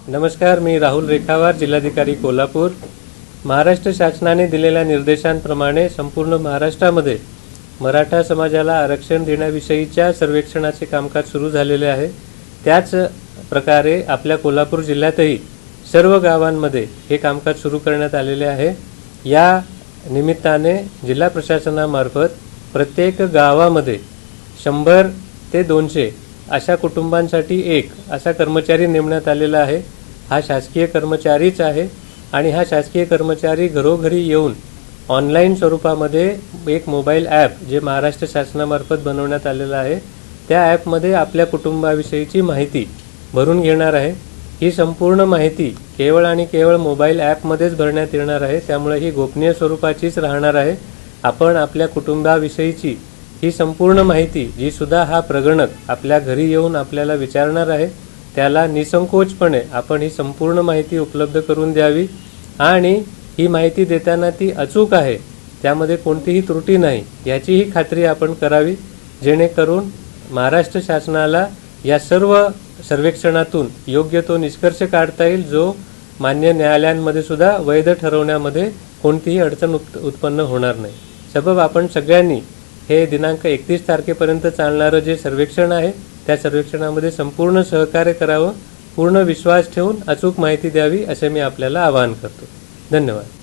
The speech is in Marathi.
नमस्कार, मी राहुल रेखावार, जिल्हाधिकारी कोल्हापूर। महाराष्ट्र शासनाने दिलेल्या निर्देशांप्रमाणे संपूर्ण महाराष्ट्रामध्ये मराठा समाजाला आरक्षण देण्याविषयीच्या सर्वेक्षणाचे कामकाज सुरू झालेले आहे। त्याच प्रकारे आपल्या कोल्हापूर जिल्ह्यातही सर्व गावांमध्ये हे कामकाज सुरू करण्यात आलेले आहे। या निमित्ताने जिल्हा प्रशासनामार्फत प्रत्येक गावामध्ये 100 ते 200 अशा कुटुंबांसाठी एक असा कर्मचारी नेमण्यात आलेला आहे। हा शासकीय कर्मचारीच आहे आणि हा शासकीय कर्मचारी घरोघरी येऊन ऑनलाईन स्वरूपामध्ये एक मोबाईल ॲप जे महाराष्ट्र शासनामार्फत बनवण्यात आलेलं आहे त्या ॲपमध्ये आपल्या कुटुंबाविषयीची माहिती भरून घेणार आहे। ही संपूर्ण माहिती केवळ आणि केवळ मोबाईल ॲपमध्येच भरण्यात येणार आहे, त्यामुळे ही गोपनीय स्वरूपाचीच राहणार आहे। आपण आपल्या कुटुंबाविषयीची ही संपूर्ण माहिती जी सुद्धा हा प्रगणक आपल्या घरी येऊन आपल्याला विचारणार आहे त्याला निसंकोचपणे आपण ही संपूर्ण माहिती उपलब्ध करून द्यावी आणि ही माहिती देताना ती अचूक आहे, त्यामध्ये कोणतीही त्रुटी नाही याचीही खात्री आपण करावी, जेणेकरून महाराष्ट्र शासनाला या सर्व सर्वेक्षणातून योग्य तो निष्कर्ष काढता येईल जो मान्य न्यायालयांमध्ये सुद्धा वैध ठरवण्यामध्ये कोणतीही अडचण उत्पन्न होणार नाही। सबब आपण सगळ्यांनी हे दिनांक 31 तारखेपर्यंत चालणारं जे सर्वेक्षण आहे त्या सर्वेक्षणामध्ये संपूर्ण सहकार्य करावं, पूर्ण विश्वास ठेवून अचूक माहिती द्यावी असे मी आपल्याला आवाहन करतो। धन्यवाद।